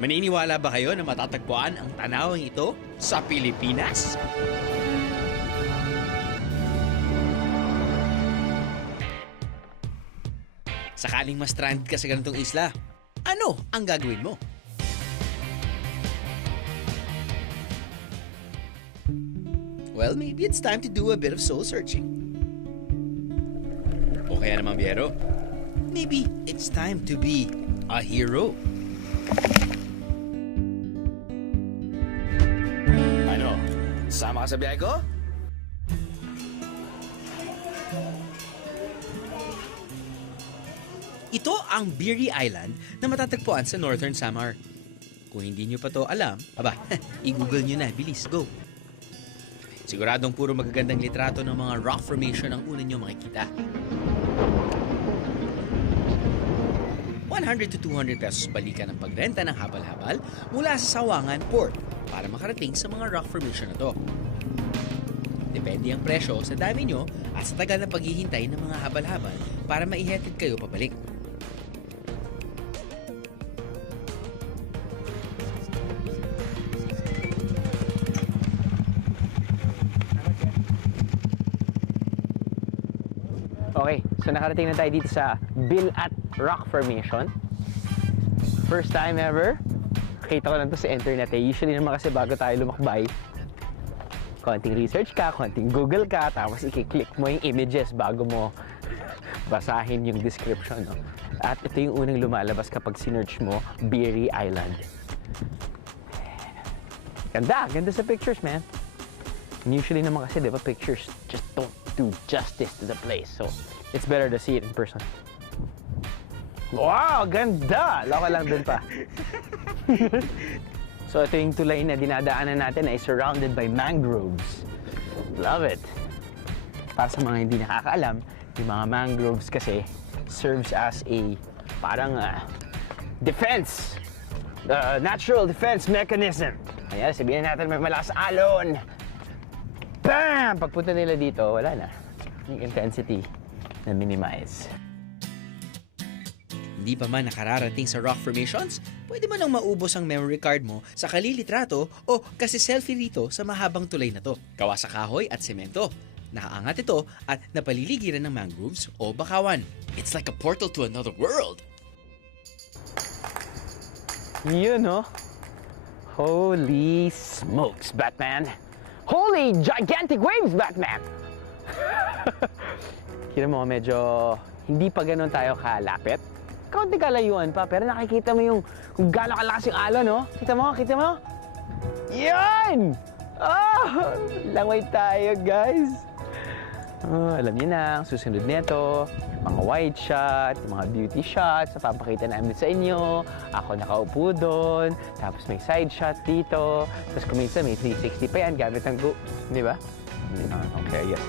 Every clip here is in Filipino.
Maniniwala ba kayo na matatagpuan ang tanawang ito sa Pilipinas? Sakaling ma-stranded ka sa ganitong isla, ano ang gagawin mo? Well, maybe it's time to do a bit of soul searching. O kaya naman, biyero, maybe it's time to be a hero. Ano? Sama ka sa biyahe ko? Ito ang Beary Island na matatagpuan sa Northern Samar. Kung hindi nyo pa to alam, i-google nyo na. Bilis, go! Siguradong puro magagandang litrato ng mga rock formation ang una nyo makikita. 100 to 200 pesos balikan ang pagrenta ng habal-habal mula sa Sawangan Port para makarating sa mga rock formation na to. Depende ang presyo sa dami nyo at sa tagal na paghihintay ng mga habal-habal para maihatid kayo pabalik. Okay, so nakarating na tayo dito sa Bilat Rock Formation. First time ever. Kita ko lang to sa internet eh. Usually naman kasi bago tayo lumakbay, konting research ka, konting Google ka, tapos i-click mo yung images bago mo basahin yung description. No? At ito yung unang lumalabas kapag sinearch mo, Beary Island. Ganda sa pictures, man. And usually naman kasi, di ba, pictures just don't do justice to the place. So, it's better to see it in person. Wow, ganda! Loko lang dun pa. So, ito yung tulay na dinadaanan natin ay surrounded by mangroves. Love it. Para sa mga hindi nakakaalam, yung mga mangroves kasi serves as a parang defense. Natural defense mechanism. Ayan, sabihin natin may malakas alon. Bam! Pagpunta nila dito, wala na. Yung intensity na minimize. Hindi pa man nakararating sa rock formations, pwede mo nang maubos ang memory card mo sa kalilitrato o kasi selfie rito sa mahabang tulay na to. Gawa sa kahoy at semento. Nakaangat ito at napaliligiran ng mangroves o bakawan. It's like a portal to another world. Yun, no? Holy smokes, Batman! Holy gigantic waves, Batman! Kita mo, medyo hindi pa ganun tayo kalapit. Kaunti kalayuan pa, pero nakikita mo yung kung gaano kalakas yung alon, no? Kita mo? Yan! Oh! Langway tayo, guys! Alam niyo na, ang susunod nito, mga wide shot, mga beauty shots, na papakita namin sa inyo. Ako nakaupo doon, tapos may side shot dito, tapos kung minsan may 360 pa yan, gamit ang go. Di ba? Okay, yes.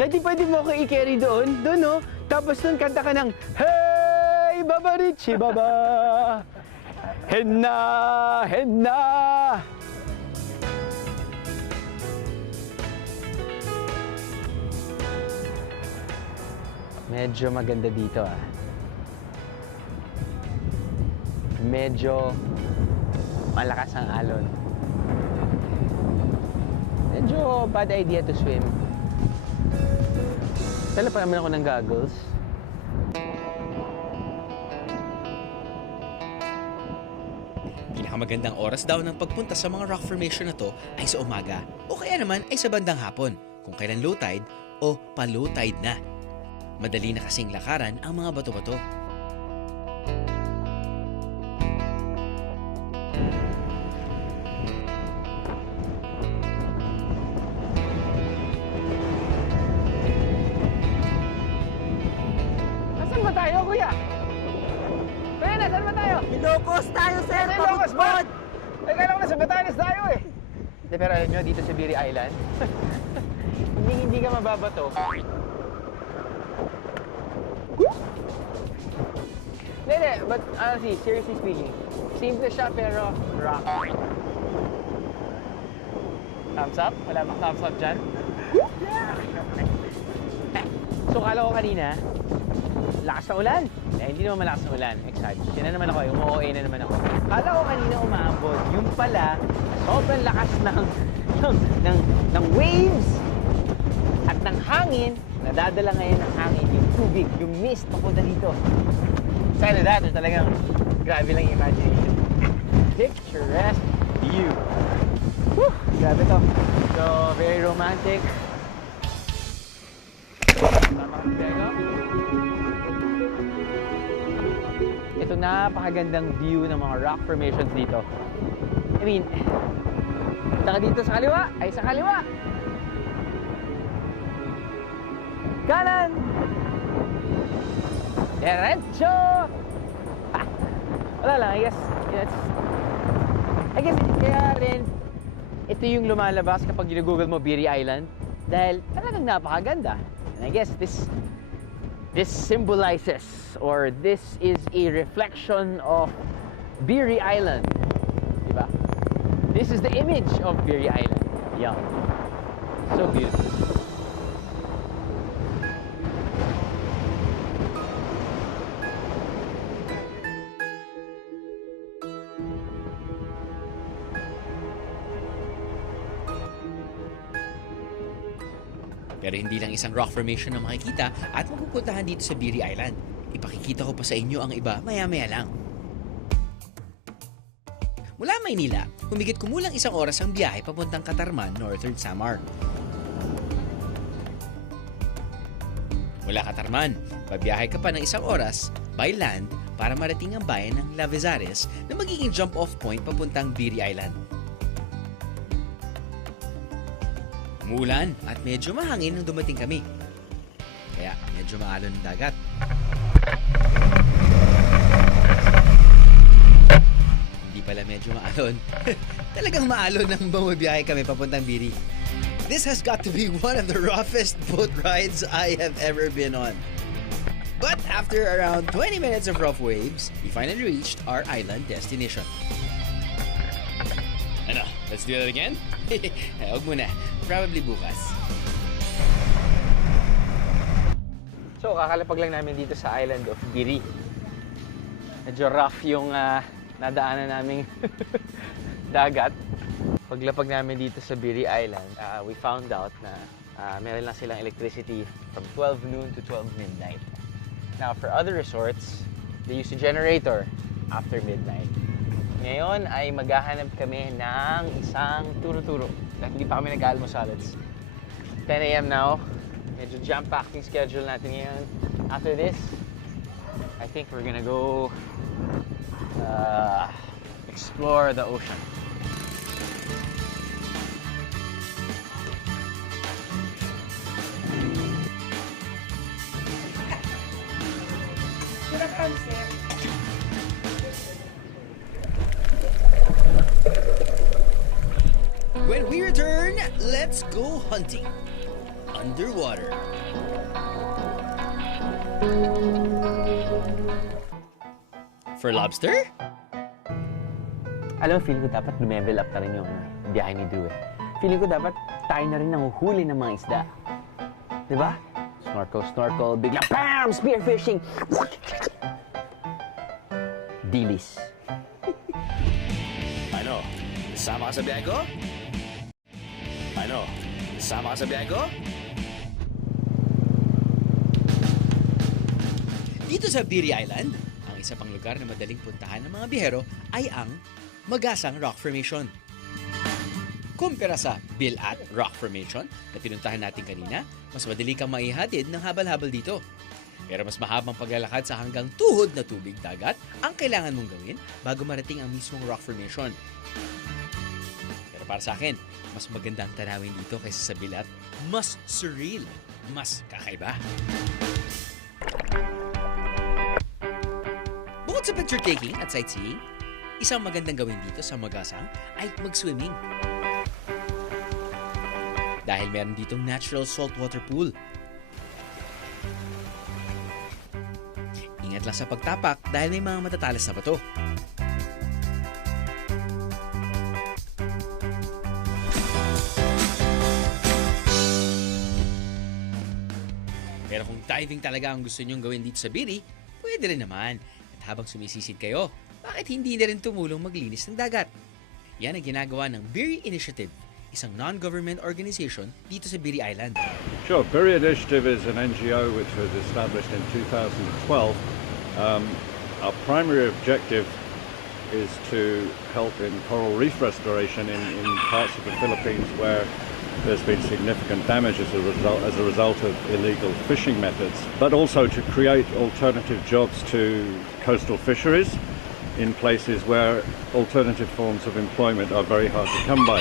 Daddy, pwede mo ako i-carry doon? Doon, no? Tapos doon kanta ka ng, Hey, Baba Richie, Baba! Henna! Henna! Medyo maganda dito, ah. Medyo malakas ang alon. Medyo bad idea to swim. Dala pa naman ako ng goggles. Pinakamagandang oras daw ng pagpunta sa mga rock formation na to ay sa umaga o kaya naman ay sa bandang hapon kung kailan low tide o pa-low tide na. Madali na kasing lakaran ang mga bato-bato. Nasaan ba tayo, kuya? Kuya, nasaan ba tayo? Ilocos tayo, sir! Ilocos ba? Pabukbod! Kala ko nasa Batanes tayo eh. Pero alam nyo, dito sa Beary Island, hindi ka mababato. Hindi, but honestly, seriously speaking, simple siya pero rock. Thumbs up? Wala bang thumbs up dyan? So, kala ko kanina, lakas ng ulan. Hindi naman malakas ng ulan. Excited. Yan na naman ako. Umu-OA na naman ako. Kala ko kanina umaambon. Yung pala, sobrang lakas ng waves at ng hangin. Nadadala ngayon ng hangin yung tubig, yung mist papunta dito. Sana dati talagang grabe lang yung imagination. Picturesque view. Whew, grabe to. So, very romantic. Ito napakagandang view ng mga rock formations dito. I mean, taka dito sa kaliwa, ay sa kaliwa. Kanan! Derecho! Ha! Wala lang, I guess kaya rin ito yung lumalabas kapag ginugoogle mo Biri Island dahil talagang napakaganda. And I guess this symbolizes or this is a reflection of Biri Island. Diba? This is the image of Biri Island. Yeah. So beautiful. Pero hindi lang isang rock formation na makikita at mapupuntahan dito sa Biri Island. Ipakikita ko pa sa inyo ang iba maya-maya lang. Mula Maynila, humigit kumulang 1 oras ang biyahe papuntang Katarman, Northern Samar. Mula Katarman, pabiyahe ka pa ng 1 oras by land para marating ang bayan ng Lavezares na magiging jump-off point papuntang Biri Island. Umulan at medyo mahangin nung dumating kami. Kaya medyo maalon ang dagat. Hindi pala medyo maalon. Talagang maalon nang bumabiyahe kami papuntang Biri. This has got to be one of the roughest boat rides I have ever been on. But after around 20 minutes of rough waves, we finally reached our island destination. Ano? Let's do that again? Huwag muna. Probably bukas. So, kakalapag lang namin dito sa island of Biri. Medyo rough yung nadaanan naming dagat. Paglapag namin dito sa Biri Island, we found out na meron lang silang electricity from 12 noon to 12 midnight. Now, for other resorts, they use a generator after midnight. Ngayon ay maghahanap kami ng isang turo-turo. Dahil hindi pa kami nag-almusal. It's 10 a.m. now. Medyo jam-packed yung schedule natin ngayon. After this, I think we're gonna go explore the ocean. When we return, let's go hunting. Underwater. For lobster? Alam mo, feeling ko dapat lumebel up na rin yung biyahe ni Drew eh. Feeling ko dapat tayo na rin nanguhuli ng mga isda. Diba? Snorkel, bigla, bam! Spearfishing! Dilis. Ano? Sama ka sa biyahe ko? Ano? Sama ka sa biyahe ko? Dito sa Biri Island, ang isa pang lugar na madaling puntahan ng mga biyahero ay ang Magasang Rock Formation. Kumpara sa Bilat Rock Formation na pinuntahan natin kanina, mas madali kang maihatid ng habal-habal dito. Pero mas mahabang paglalakad sa hanggang tuhod na tubig dagat ang kailangan mong gawin bago marating ang mismong rock formation. Pero para sa akin, mas maganda ang tanawin dito kaysa sa Bilat. Mas surreal, mas kakaiba. Bukod sa picture taking at sightseeing, isang magandang gawin dito sa Magasang ay mag-swimming. Dahil meron ditong natural saltwater pool. Ingat lang sa pagtapak dahil may mga matatalas na bato. Pero kung diving talaga ang gusto nyong gawin dito sa Biri, pwede rin naman. At habang sumisisid kayo, bakit hindi na rin tumulong maglinis ng dagat? Yan ang ginagawa ng Biri Initiative, isang non-government organization dito sa Biri Island. Sure, Biri Initiative is an NGO which was established in 2012. Our primary objective is to help in coral reef restoration in parts of the Philippines where there's been significant damage as a result of illegal fishing methods, but also to create alternative jobs to coastal fisheries in places where alternative forms of employment are very hard to come by.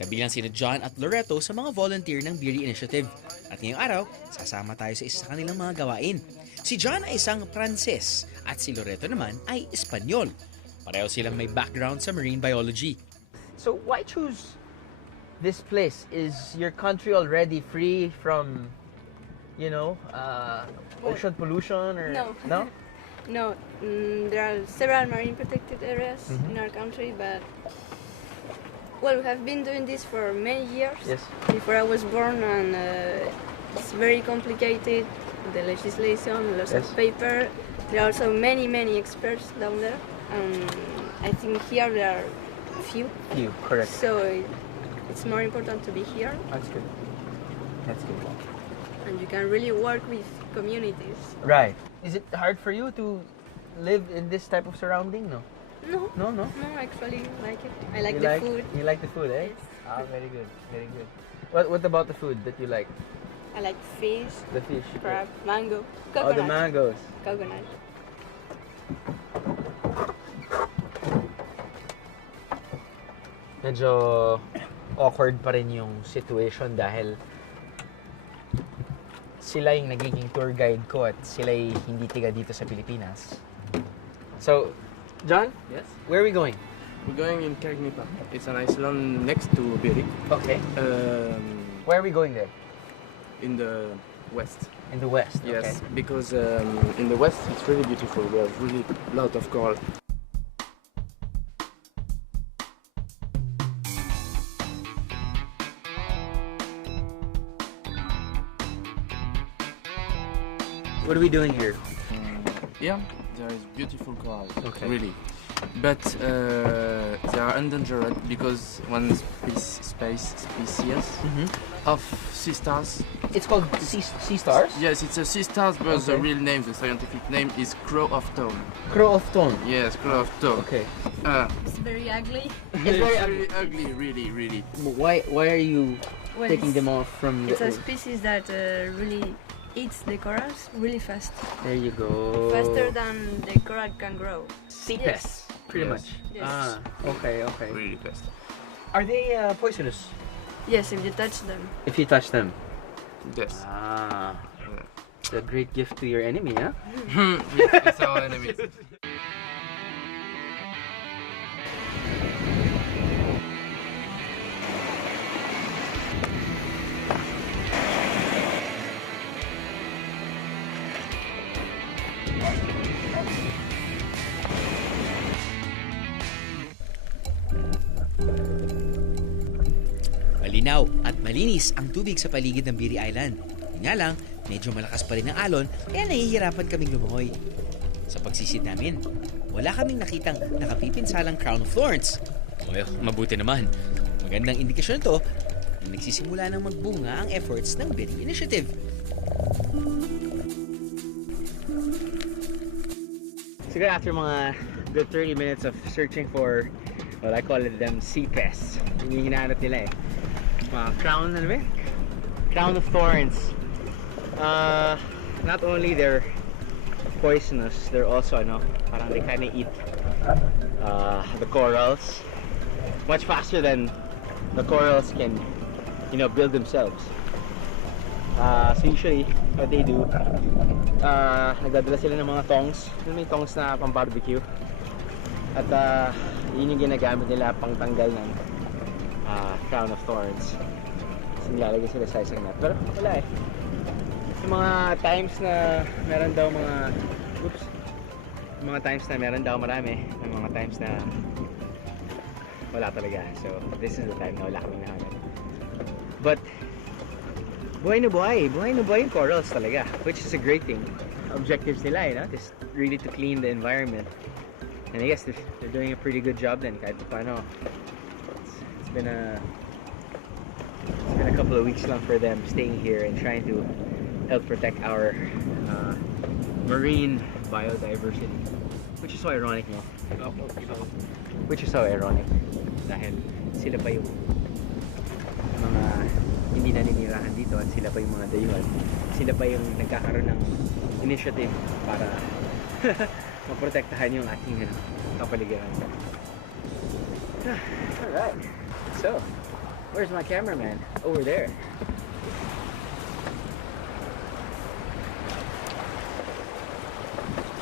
Kabilang sina John at Loreto sa mga volunteer ng Biri Initiative. At ngayong araw, sasama tayo sa isa sa kanilang mga gawain. Si John ay isang Pranses at si Loreto naman ay Espanyol. Pareho silang may background sa marine biology. So why choose this place? Is your country already free from, ocean pollution or No. No? No, there are several marine protected areas in our country, but well, we have been doing this for many years. Yes. Before I was born, and it's very complicated. The legislation, lots of Yes. paper. There are also many experts down there, and I think here there are few. You, correct. So it's more important to be here, That's good. That's good. and you can really work with communities. Right. Is it hard for you to live in this type of surrounding? No. No, No, no. no, actually like it. I like You the food. You like the food, eh? Yes. Ah, very good. Very good. What about the food that you like? I like fish, The fish. crab, mango, Oh, the coconut. mangoes. Coconut. Medyo awkward pa rin yung situation dahil sila yung nagiging tour guide ko at sila yung hindi tiga dito sa Pilipinas. So, John, Yes, where are we going? we're going in Cagnipa. It's an island next to Biri, Okay. Where are we going there? in the west. In the west. Yes, Okay. because in the west it's really beautiful. We have really lot of coral. What are we doing here? Yeah, there is beautiful coral. Okay. Really, but they are endangered because one species of sea stars. It's called sea stars? Yes, it's a sea stars, but the Okay. real name, the scientific name, is crow of town. Crow of Tone. Yes, crow of town. Okay. It's very ugly. It's very ugly, really. Why are you Well, taking it's- them off from It's a the... species that really eats the corals really fast. There you go. Faster than the coral can grow. Sea Yes. pests, pretty Yes. much. Yes. Ah, okay. Really fast. Are they poisonous Yes, if you touch them. if you touch them? Yes. Ah, it's a great gift to your enemy, huh? Yes, it's our enemies. Malinaw at malinis ang tubig sa paligid ng Biri Island. Yun nga lang, medyo malakas pa rin ang alon kaya nahihirapan kaming lumangoy. Sa pagsisid namin, wala kaming nakitang nakapipinsalang crown of thorns. Well, mabuti naman. Magandang indikasyon ito na nagsisimula ng magbunga ang efforts ng Biri Initiative. Siguro after mga good 30 minutes of searching for what I call them sea pests, yung hinahanap nila eh. Mga crown, ano ba? Crown of thorns. Not only they're poisonous, they're also parang they kind of eat the corals much faster than the corals can build themselves. So usually what they do, nagdadala sila ng mga tongs. May tongs na pang barbecue at yun yung ginagamit nila pang tanggal ng crown of thorns. So nilalagay sila sa isang net, pero wala eh. Yung mga times na meron daw marami, may mga times na wala talaga. So this is the time na wala kaming nahanap. But buhay na buhay. Buhay na buhay yung corals talaga, which is a great thing. Objectives nila, you know, is really to clean the environment. And I guess they're doing a pretty good job then, kahit paano. It's been a couple of weeks lang for them staying here and trying to help protect our marine biodiversity. Which is so ironic, no? Which is so ironic. Dahil sila pa yung mga hindi naninirahan dito at sila pa yung mga dayuhan. Sila pa yung nagkakaroon ng initiative para maprotektahan yung ating kapaligiran. Alright. So, where's my cameraman? Over there.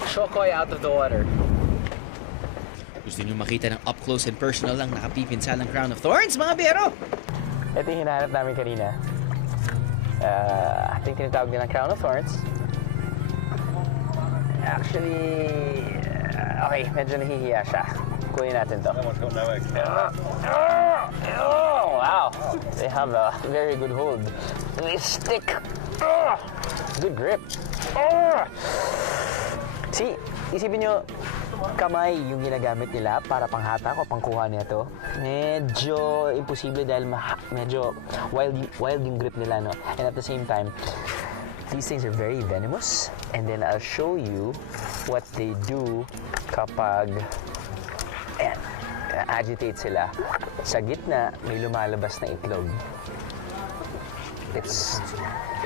Shokoy out of the water. Gusto niyo makita ng up close and personal ang nakapipinsalang crown of thorns, mga biyero? Ito yung hinahanap namin kanina. I think tinatawag din ang crown of thorns. Actually, okay, medyo nahihiya siya. Kunin natin to. Oh, wow. They have a very good hold. They stick. Good grip. See, isipin nyo, kamay yung ginagamit nila para panghatak o pangkuha nito. Medyo imposible dahil medyo wild yung grip nila, no? And at the same time, these things are very venomous. And then I'll show you what they do kapag agitate sila. Sa gitna, may lumalabas na itlog.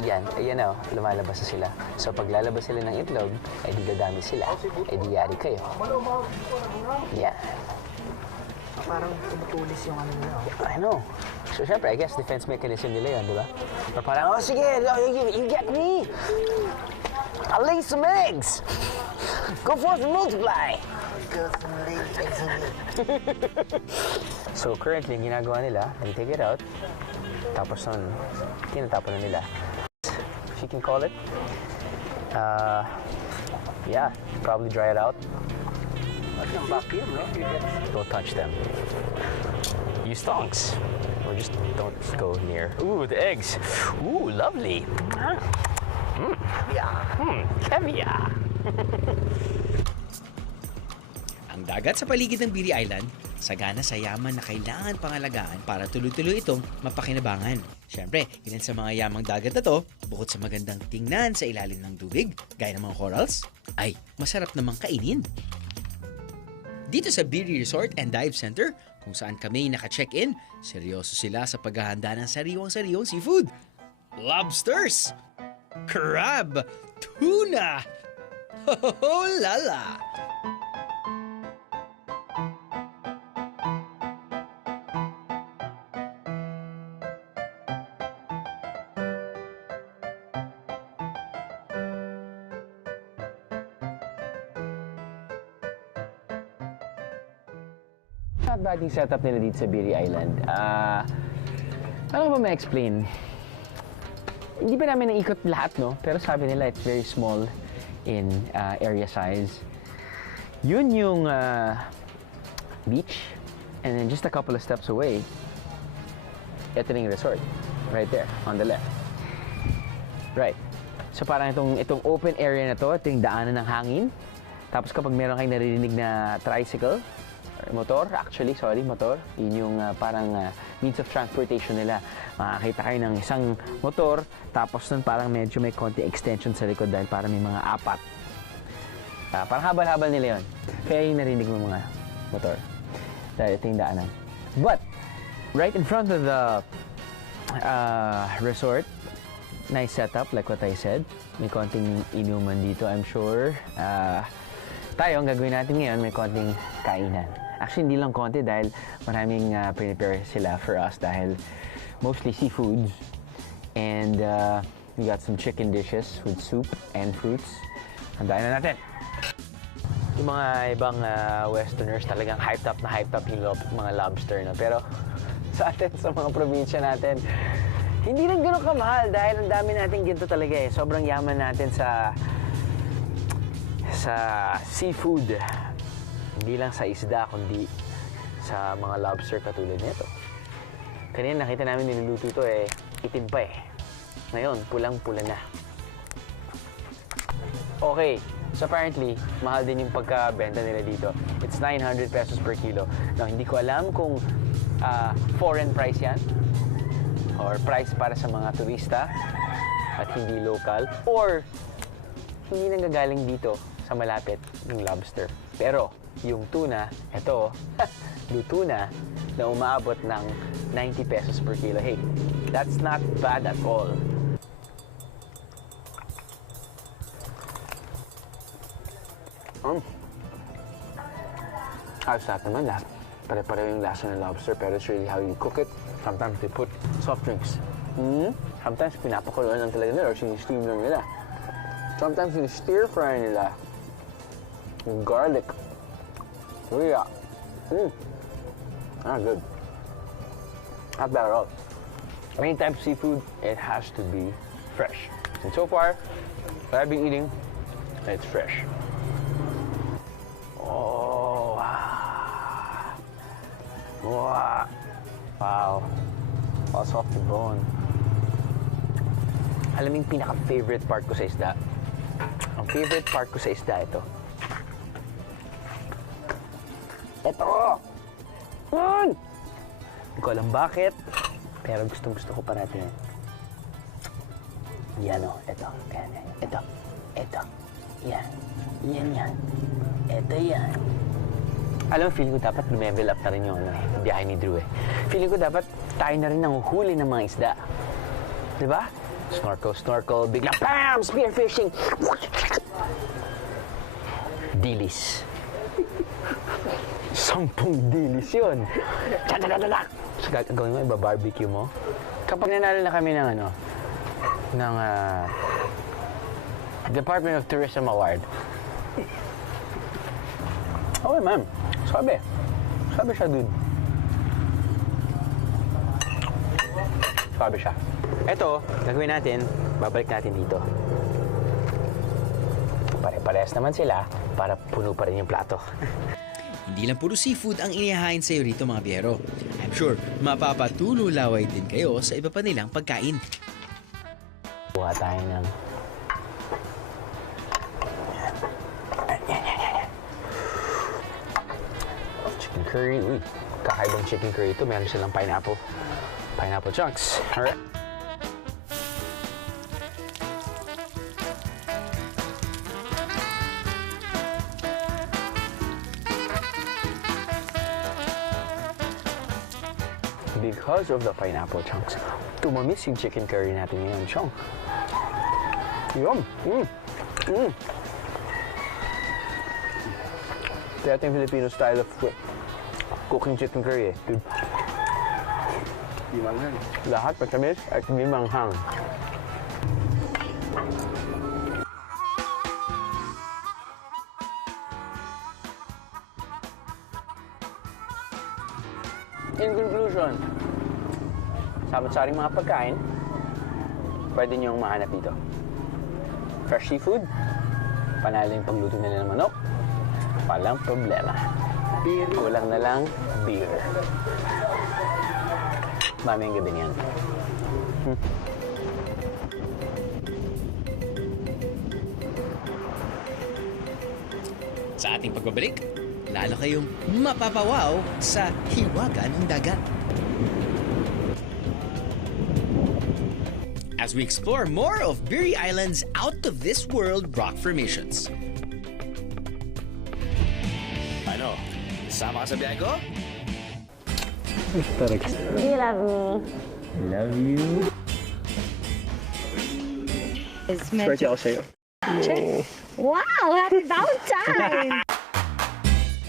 Yan na, lumalabas na sila. So pag lalabas sila ng itlog, ay di dadami sila. Ay di yari kayo. Yan. Parang tumutulis yung ano nila. I know. So syempre, I guess defense mechanism nila yun, di ba? Or parang, oh sige, you get me! I'll lay some eggs! Go forth and multiply! So currently, yung ginagawa nila, they take it out, tapos nun, tinatapon na nila. If you can call it. Yeah, probably dry it out. Don't touch them. You stonks. Or just don't go near. Ooh, the eggs. Ooh, lovely. Caviar. Ang dagat sa paligid ng Biri Island, sagana sa yaman na kailangan pangalagaan para tuloy-tuloy itong mapakinabangan. Siyempre, ilan sa mga yamang dagat na to, bukod sa magandang tingnan sa ilalim ng tubig, gaya ng mga corals, ay masarap namang kainin. Dito sa Biri Resort and Dive Center, kung saan kami naka-check-in, seryoso sila sa paghahanda ng sariwang-sariwang seafood. Lobsters! Crab! Tuna! Ho lala! Not bad yung setup nila dito sa Biri Island. Ano ba ma-explain? Hindi pa namin naikot lahat, no? Pero sabi nila it's very small in area size. Yun yung beach. And then just a couple of steps away, ito na yung resort. Right there, on the left. Right. So parang itong open area na to, ito yung daanan ng hangin. Tapos kapag meron kayong naririnig na tricycle, motor, yun yung parang means of transportation nila. Makakita kayo ng isang motor, tapos nun parang medyo may konti extension sa likod dahil parang may mga apat. Parang habal-habal nila yun. Kaya yung narinig mo mga motor. Dahil ito yung daanan. But, right in front of the resort, nice setup, like what I said. May konting inuman dito, I'm sure. Tayo, ang gagawin natin ngayon, may konting kainan. Actually, hindi lang konti dahil maraming prepare sila for us dahil mostly seafoods. And we got some chicken dishes with soup and fruits. Handain na natin. Yung mga ibang westerners talagang hyped up yung mga lobster. No? Pero sa atin, sa mga probinsya natin, hindi rin ganun kamahal dahil ang dami natin ginto talaga eh. Sobrang yaman natin sa seafood. Hindi lang sa isda, kundi sa mga lobster katulad nito. Kanina nakita namin niluluto ito itim pa eh. Ngayon, pulang-pula na. Okay, so apparently, mahal din yung pagkabenta nila dito. It's 900 pesos per kilo. Now, hindi ko alam kung foreign price yan or price para sa mga turista at hindi local or hindi nanggagaling dito sa malapit yung lobster. Pero, yung tuna, ito, luto na umaabot ng 90 pesos per kilo. Hey, that's not bad at all. Ayos lahat naman, lahat. Pare-pareho yung lasa ng lobster, pero it's really how you cook it. Sometimes they put soft drinks. Sometimes pinapakuluan lang talaga nila or sini-steam lang nila. Sometimes yung stir-fry nila. Yung garlic. Yeah. Good. Not bad at all. Any type of seafood, it has to be fresh. And so far, what I've been eating, it's fresh. Oh, wow. Wow. Also off the bone. Alam mo yung pinaka-favorite part ko sa isda? Ang favorite part ko sa isda ito. Ito! Yan! Hindi ko alam bakit, pero gustong-gusto ko parati yan. Yan o, ito. Yan, yan. Ito. Ito. Yan. Yan. Ito yan. Alam mo, feeling ko dapat level up na rin yung biyahe ni Drew eh. Feeling ko dapat tayo na rin nanguhuli ng mga isda. Diba? Snorkel, biglang BAM! Spearfishing! Dilis. 10 dilis yun. Tadadadada! So, gagawin mo, iba-barbecue mo. Kapag nanalo na kami ng ng Department of Tourism Award. Okay, ma'am. Sabi siya, dude. Sabi siya. Ito, gagawin natin, babalik natin dito. Pare-parehas naman sila para puno pa rin yung plato. Hindi lang puro seafood ang inihahain sa'yo rito mga biyero. I'm sure mapapatululaway din kayo sa iba pa nilang pagkain. Buha tayo ng... Chicken curry. Uy, kakaibang chicken curry ito. Meron silang pineapple. Pineapple chunks. Alright. Because of the pineapple chunks, tumamis yung chicken curry natin ngayon, Chong. Yum! Kaya ito yung Filipino style of cooking chicken curry eh, dude. Di manghang. Lahat matamis at di manghang. In conclusion, samot-saring mga pagkain, pwede niyong mahanap dito. Fresh seafood, panalo yung pagluto nila ng manok, walang problema. Kulang na lang beer. Mamayang gabi niyan. Sa ating pagbabalik, lalo kayong mapapawaw sa hiwaga ng dagat. As we explore more of Biri Island's out-of-this-world rock formations. Ano? Sama ka sa biyahe ko? You love me. Love you. It's meant Swerte ako sa'yo. Wow! Happy Valentine!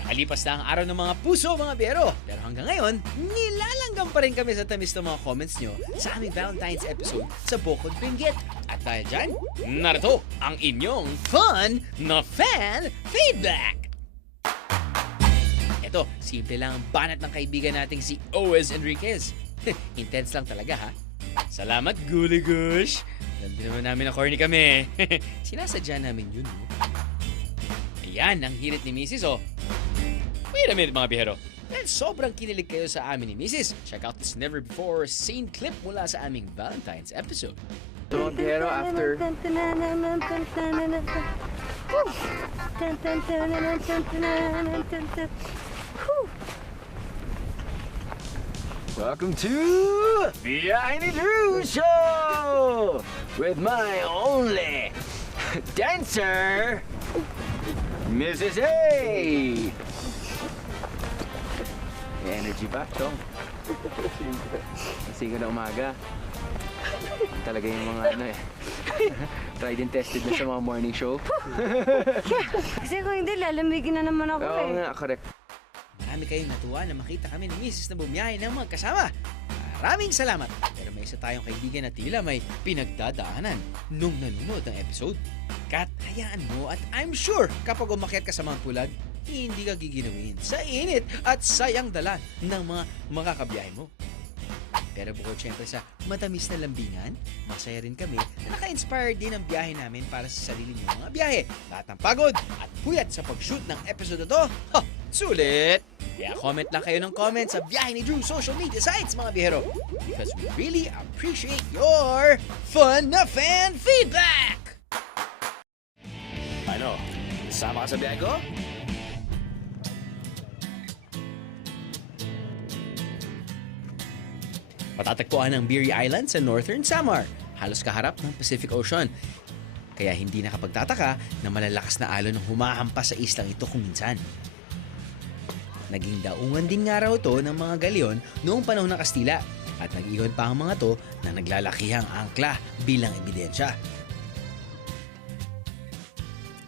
Nakalipas na ang araw ng mga puso, mga biyero. Pero hanggang ngayon, nilalanggam pa rin kami sa tamis ng mga comments nyo sa aming Valentine's episode sa Bukod Benguet. At dahil dyan, narito ang inyong fun na fan feedback! Ito, simple lang ang banat ng kaibigan nating si Oes Enriquez. Intense lang talaga ha. Salamat, Gully Gush! Alam din naman namin na corny kami. Sinasadya namin yun, no? Ayan, ang hirit ni Mrs. oh. Wait a minute mga bihero. And sobrang kinilig kayo sa amin ni Mrs. Check out this never-before-seen clip mula sa aming Valentine's episode. So, pero after... Welcome to Behind the Drew Show with my only dancer, Mrs. A. May energy ba, Chong? Kasi na umaga. Talaga yung mga ano eh. Tried and tested na sa mga morning show. Kasi kung hindi, lalamigin na naman ako Oo nga, correct. Marami kayong natuwa na makita kami ni Mrs. na bumiyahe ng magkasama. Maraming salamat! Pero may isa tayong kaibigan na tila may pinagdadaanan nung nanonood ng episode. Kat, hayaan mo at I'm sure kapag umakyat ka sa Mount Pulag, hindi ka giginawin sa init at sayang dala ng mga makakabiyahe mo. Pero bukod syempre sa matamis na lambingan, masaya rin kami na naka-inspire din ang biyahe namin para sa sarili niyong mga biyahe. Lahat ng pagod at puyat sa pag-shoot ng episode na to, sulit! Kaya comment lang kayo ng comment sa Biyahe ni Drew social media sites, mga biyahero. Because we really appreciate your fun na fan feedback! Ano? Sama ka sa biyahe ko? Matatagpuan ang Beery Island sa Northern Samar, halos kaharap ng Pacific Ocean. Kaya hindi nakapagtataka na malalakas na alon ang humahampas sa islang ito kung minsan. Naging daungan din nga raw ito ng mga galyon noong panahon ng Kastila at nag-ihon pa ang mga to na naglalakihang angkla bilang ebidensya.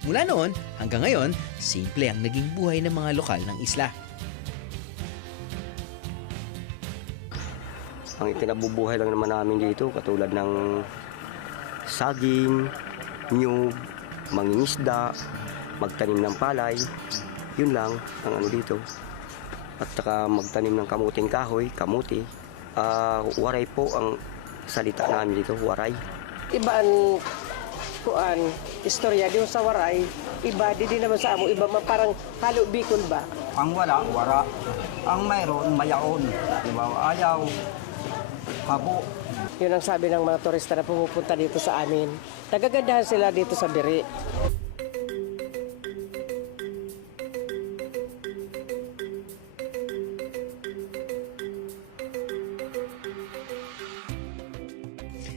Mula noon hanggang ngayon, simple ang naging buhay ng mga lokal ng isla. Ang ikinabubuhay lang naman namin dito, katulad ng saging, nyug, mangingisda, magtanim ng palay, yun lang ang ano dito. At saka magtanim ng kamuting kahoy, kamuti. Waray po ang salita namin dito, waray. Iba ang istorya dito sa waray, iba din naman sa amo, iba parang halo Bicol ba? Ang wala, wara. Ang mayroon, mayaon. Diba? Ayaw, habo. Yun ang sabi ng mga turista na pumupunta dito sa amin. Nagagandahan sila dito sa Biri.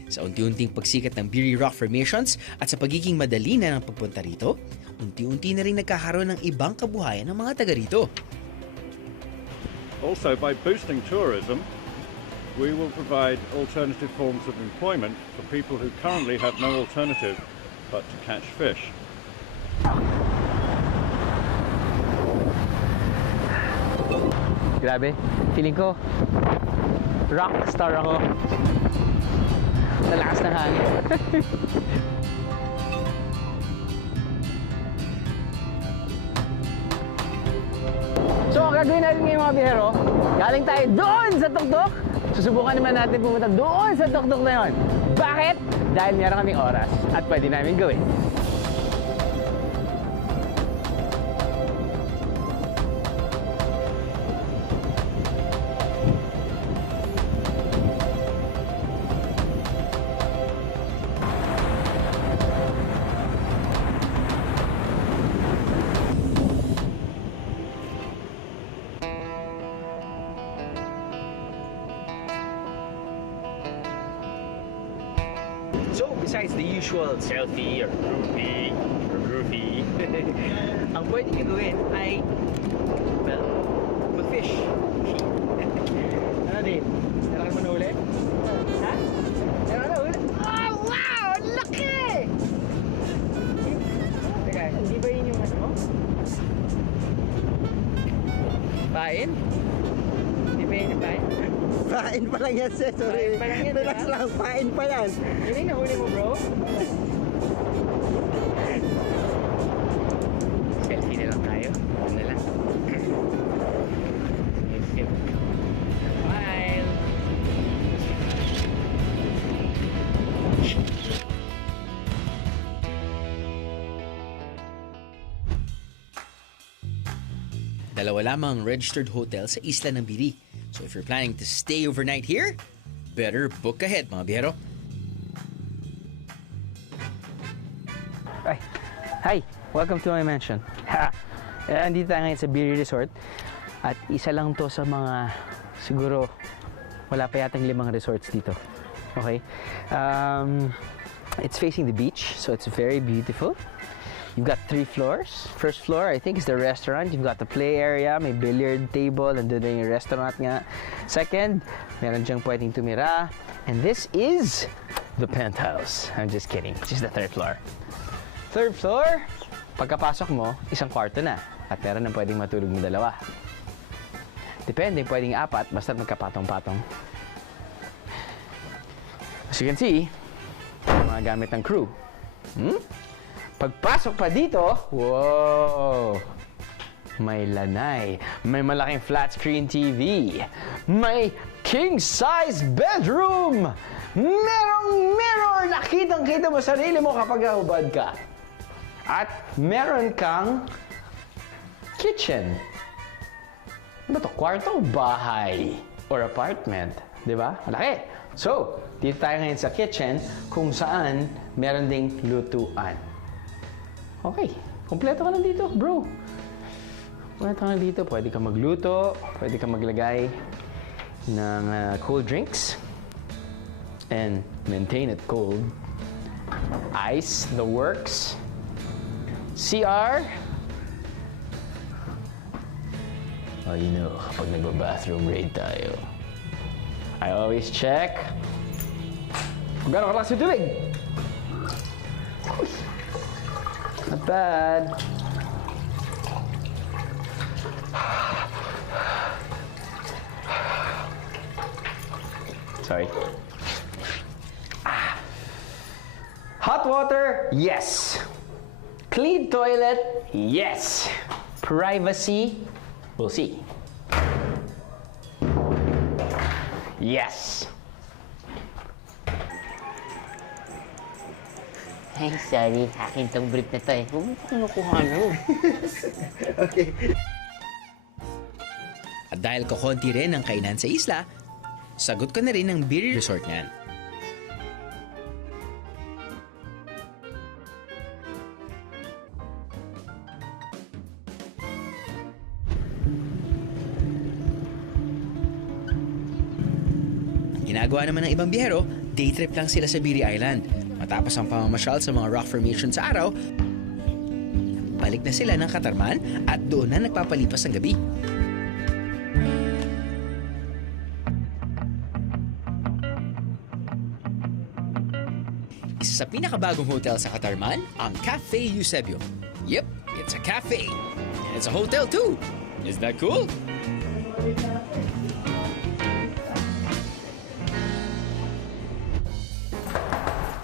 Sa unti-unting pagsikat ng Beery Rock Formations at sa pagiging madali na ng pagpunta rito, unti-unti na rin nagkakaroon ng ibang kabuhayan ng mga taga rito. Also, by boosting tourism, we will provide alternative forms of employment for people who currently have no alternative but to catch fish. Grabe, feeling ko rock star ako. Sa lakas ng hangin. So, ang gagawin natin ngayon mga biyahero, galing tayo doon sa tuktok. Susubukan naman natin pumunta doon sa tuktok na yun. Bakit? Dahil meron kaming oras at pwede namin gawin. So, besides the usual selfie or groovy, ang pwede nyo gawin ay, well, mag-fish. Ano din? Meron mo na uli? Ha? Meron ka na uli? Oh, wow! Ang laki! Teka, hindi ba yun yung ano? Pain? Hindi ba yun yung pain? Pain pa lang yan, sir. Sorry. Pain pa lang yan, Relax diba? lang, pain pa yan. Yun yung nahuli mo, bro? Selfie na lang tayo. Ano na lang. Smile! Dalawa lamang registered hotel sa isla ng Biri. So if you're planning to stay overnight here, better book ahead mga biyero. Hi! Welcome to my mansion. Andito tayo ngayon sa Biri Resort. At isa lang to sa mga, siguro, wala pa yatang 5 resorts dito. Okay? It's facing the beach, so it's very beautiful. You've got 3 floors. First floor, I think, is the restaurant. You've got the play area, may billiard table, and doon yung restaurant nga. Second, meron diyang pwedeng tumira. And this is the penthouse. I'm just kidding. This is the 3rd floor. 3rd floor, pagkapasok mo, isang kwarto na. At meron nang pwedeng matulog ng 2. Depende, pwedeng 4, basta magkapatong-patong. As you can see, mga gamit ng crew. Pagpasok pa dito, wow! May lanay, may malaking flat screen TV, may king-size bedroom, merong mirror, nakitang-kita mo sarili mo kapag hubad ka. At meron kang kitchen. Ano to? Kwarto o bahay? Or apartment? Di ba? Malaki. So, dito tayo ngayon sa kitchen kung saan meron ding lutuan. Okay, kompleto ka na dito, bro. Kompleto ka na dito. Pwede ka magluto, pwede ka maglagay ng cold drinks and maintain it cold. Ice, the works. CR. Oh, you know, kapag nagba-bathroom raid tayo, I always check kung gano'ng kalaki yung tubig. Not bad. Sorry. Hot water? Yes. Clean toilet? Yes. Privacy? We'll see. Yes. Ay, sorry. Akin tong brief na to eh. Huwag mo kinukuha mo. Okay. At dahil kukonti rin ang kainan sa isla, sagot ko na rin ang Biri Resort niyan. Ang ginagawa naman ng ibang biyero, day trip lang sila sa Biri Island. Matapos ang pamamasyal sa mga rock formation sa araw, balik na sila ng Katarman at doon na nagpapalipas ang gabi. Isa sa pinakabagong hotel sa Katarman, ang Cafe Eusebio. Yep, it's a cafe. And it's a hotel too. Is that cool?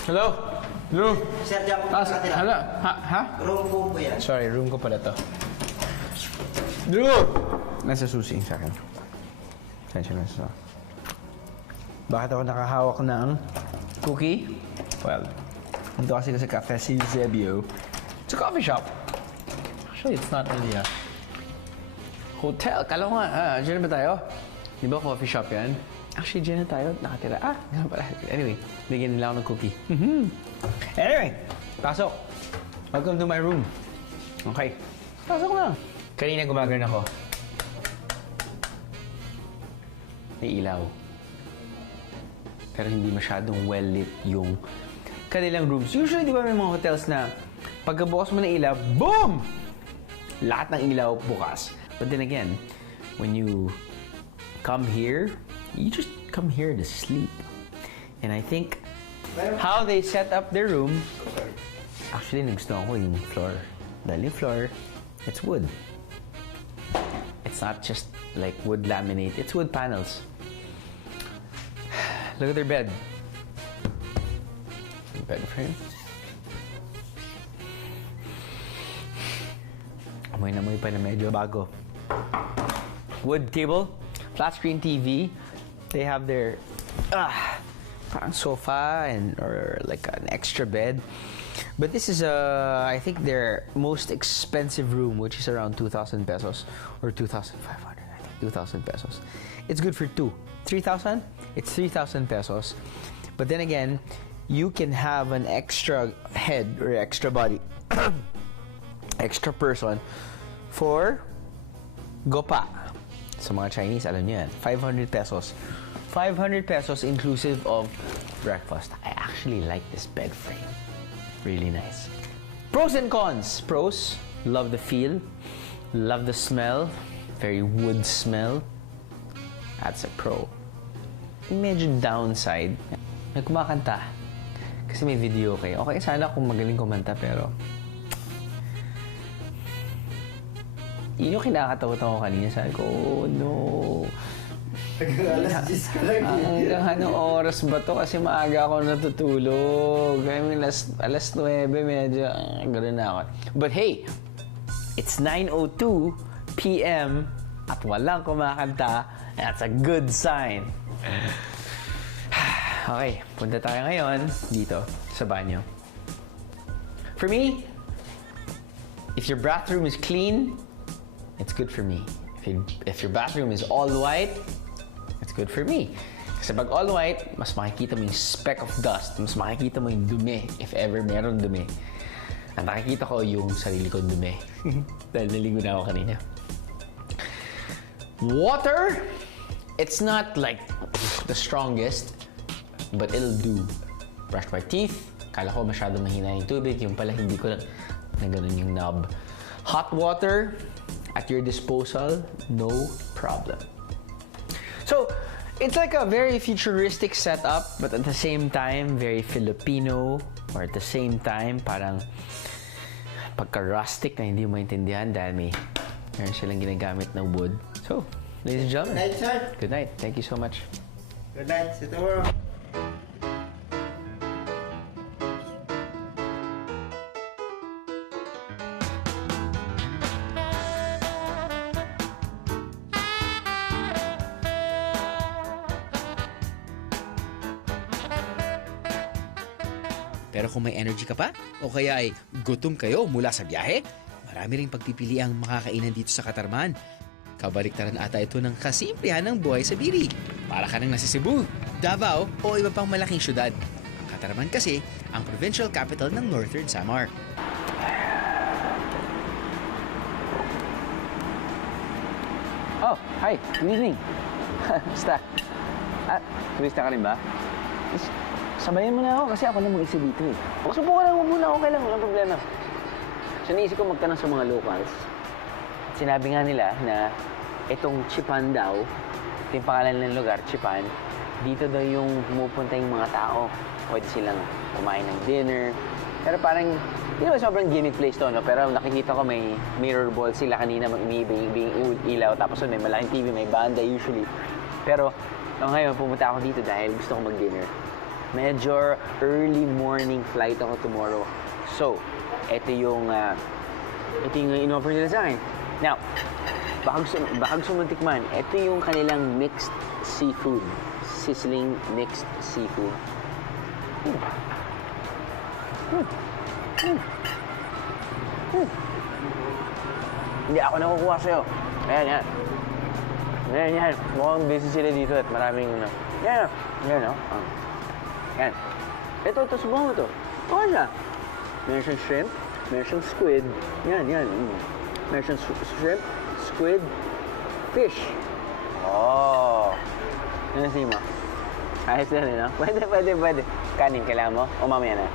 Hello? Room? Sir, diyan po nakatira. Hello? Ha? Room po yan. Sorry, room ko pala to. Room! Nasa susi sa akin. Sensya na sa. Bakit ako nakahawak ng cookie? Well, nandito kasi sa Cafe Eusebio. It's a coffee shop. Actually, it's not really a hotel. Kala ko nga, dyan ba tayo? Di ba coffee shop yan? Actually, dyan na tayo nakatira. Ganun pala. Anyway, bigyan nila ako ng cookie. Anyway, pasok. Welcome to my room. Okay. Pasok na. Kanina gumagana ako. May ilaw. Pero hindi masyadong well-lit yung kanilang rooms. Usually, di ba may mga hotels na pagkabukas mo ng ilaw, boom! Lahat ng ilaw bukas. But then again, when you come here, you just come here to sleep. And I think how they set up their room, actually nagustuhan ko yung floor. Dahil yung floor, it's wood. It's not just like wood laminate, it's wood panels. Look at their bed. Bed frame. Amoy na amoy pa na medyo bago. Wood table, flat screen TV. They have their parang sofa or like an extra bed. But this is I think their most expensive room, which is around 2,000 pesos or 2,500. I think 2,000 pesos. It's good for two. 3,000? It's 3,000 pesos. But then again, you can have an extra head or extra body, extra person for gopa. Sa mga Chinese, alam niyo yan. 500 pesos. 500 pesos inclusive of breakfast. I actually like this bed frame. Really nice. Pros and cons. Pros, love the feel, love the smell, very wood smell. That's a pro. Medyo downside, may kumakanta. Kasi may video kayo. Okay, sana kung magaling kumanta, pero yun yung kinakatawa-tawa ko kanina. Sabi ko, oh no. Alas 10 ka lang. Hanggang anong oras ba to? Kasi maaga ako natutulog. I mean, alas 9, medyo gano'n na ako. But hey, it's 9:02 p.m. at walang kumakanta. That's a good sign. Okay, punta tayo ngayon dito sa banyo. For me, if your bathroom is clean, it's good for me. If your bathroom is all white, it's good for me. Kasi pag all white, mas makikita mo yung speck of dust. Mas makikita mo yung dumi, if ever meron dumi. Ang nakikita ko yung sarili kong dumi. Dahil naligo na ako kanina. Water, it's not like the strongest, but it'll do. Brush my teeth. Kala ko masyado mahina yung tubig. Yung pala hindi ko na ganun yung knob. Hot water at your disposal, no problem. So, it's like a very futuristic setup, but at the same time, very Filipino. Or at the same time, parang pagka-rustic na hindi mo maintindihan dahil meron silang ginagamit na wood. So, ladies and gentlemen. Good night, sir. Good night. Thank you so much. Good night. See you tomorrow. Pero kung may energy ka pa, o kaya ay gutom kayo mula sa biyahe, marami ring pagpipili ang makakainan dito sa Katarman. Kabaliktaran ata ito ng kasimplihan ng buhay sa Biri. Para ka nang nasa Cebu, Davao o iba pang malaking syudad. Ang Katarman kasi ang provincial capital ng Northern Samar. Oh, hi. Good evening. Basta. Turista ka rin ba? Sabayan mo na ako kasi ako na mag-isa dito eh. Subukan lang mo muna, okay lang, walang problema. So naisip ko magtanong sa mga locals. Sinabi nga nila na itong Chipan daw, ito yung pangalan ng lugar, Chipan, dito daw yung pumupunta yung mga tao. Pwede silang kumain ng dinner. Pero parang, hindi naman sobrang gimmick place to, no? Pero nakikita ko may mirror ball sila kanina, mag-umiibing ilaw, tapos may malaking TV, may banda usually. Pero ngayon, pumunta ako dito dahil gusto ko mag-dinner. Medyo early morning flight ako tomorrow. So, ito yung in-offer nila sa akin. Now, baka gusto mong tikman, ito yung kanilang mixed seafood. Sizzling mixed seafood. Hindi ako nakukuha sa'yo. Ayan. Mukhang busy sila dito at maraming Yan, no? Yan. Ito, subukan mo ito. Okay siya. Meron siyang shrimp, meron siyang squid. Yan. Meron siyang shrimp, squid, fish. Oh. Ano si mo? Ayos na rin, no? Pwede. Kanin, kailangan mo? O mamaya na?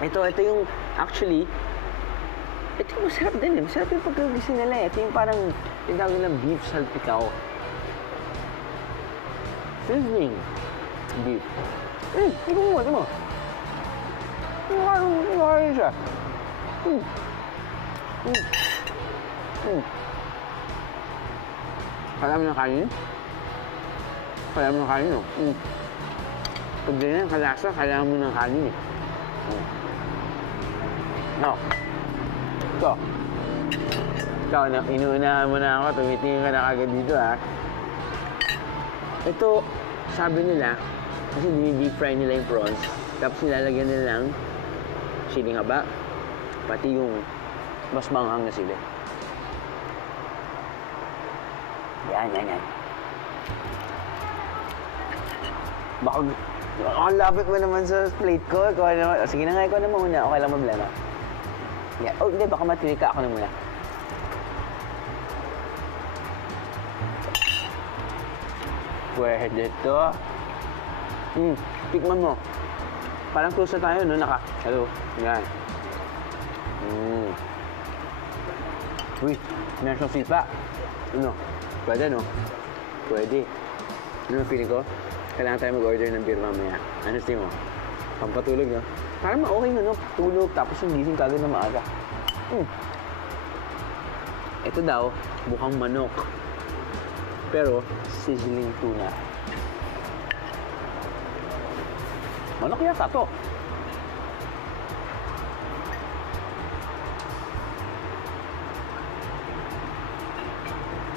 Ito yung, actually, ito yung masarap din eh. Masarap yung pagkagising nila eh. Ito yung parang, yung tawag nilang beef salpicao. Sizzling beef. Ito mo. Ano siya? Kala mo ng kanin? No? Pag ganyan, kalasa, kailangan mo ng kanin eh. No. Ikaw, inuunahan mo na ako, tumitingin ka na kagad dito ha. Ito, sabi nila, Kasi deep fry nila yung prawns. Tapos nilalagyan nila ng siling haba. Pati yung mas manghang na sili. Yan. Baka, ang lapit mo naman sa plate ko. Ikaw naman. Sige na nga, ikaw naman muna. Okay lang problema. Yeah. Oh, hindi. Baka matili ka. Ako na muna. Pwede to. Tikman mo. Parang close na tayo, no? Hello. Yan. Uy, meron siyang sipa. Ano? Pwede, no? Pwede. Ano ang feeling ko? Kailangan tayo mag-order ng beer mamaya. Ano tingin mo? Pampatulog, no? Parang okay na, no? Tulog, tapos yung gising kagad na maaga. Ito daw, mukhang manok. Pero, sizzling tuna. Manok yata to.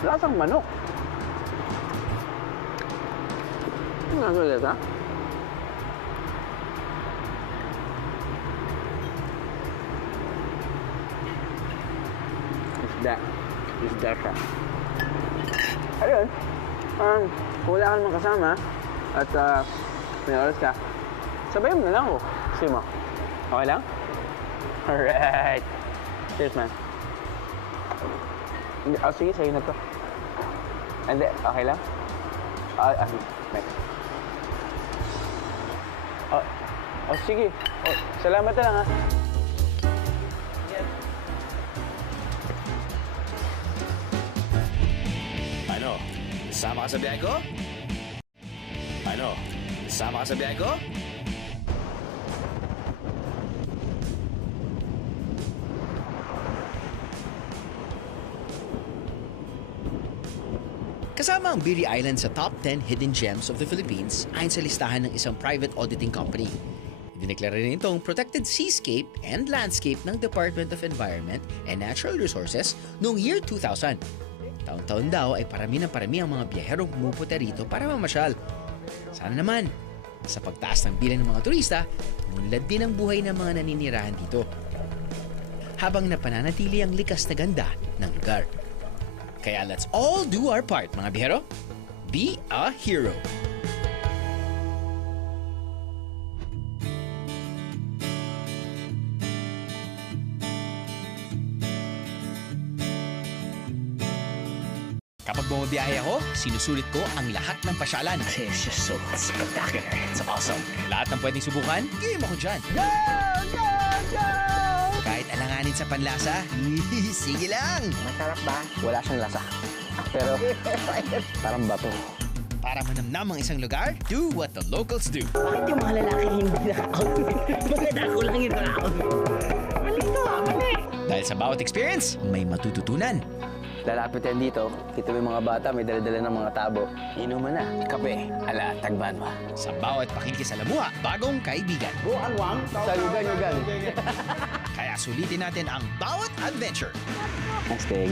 Lasang manok. Ano nga ulit, ha? Isda siya. Ayun. Kung wala ka naman kasama at may oras ka, sabay mo na lang ako. Gusto mo? Okay lang? Alright. Cheers, man. Sige, sa'yo na to. Hindi, okay lang? Next. Sige. Salamat na lang, ha? Ano? Sama ka sa biyahe ko? Ano? Sama ka sa biyahe ko? Kasama ang Biri Island sa top 10 hidden gems of the Philippines ayon sa listahan ng isang private auditing company. Idineklara rin itong protected seascape and landscape ng Department of Environment and Natural Resources noong year 2000. Taon-taon daw ay parami ang mga biyaherong pumupunta rito para mamasyal. Sana naman, sa pagtaas ng bilang ng mga turista, umunlad din ang buhay ng mga naninirahan dito. Habang napananatili ang likas na ganda ng lugar. Kaya let's all do our part, mga biyahero. Be a hero. Kapag bumabiyahe ako, sinusulit ko ang lahat ng pasyalan. It's just so spectacular. It's awesome. Lahat ng pwedeng subukan, game ako dyan. Go! Kahit alanganin sa panlasa, sige lang. Masarap ba? Wala siyang lasa. Pero parang bato. Para manamnam ang isang lugar, do what the locals do. Bakit yung mga lalaki hindi naka-outfit? Bakit ako lang yung naka-outfit? Malito, mali. Dahil sa bawat experience, may matututunan. Lalapit yan dito, kita mo yung mga bata, may dala-dala ng mga tabo. Inuman na. Kape, ala, tagbanwa. Sa bawat pakikisalamuha, bagong kaibigan. Buang-wang, salugan-yugan. Kaya sulitin natin ang bawat adventure. Hashtag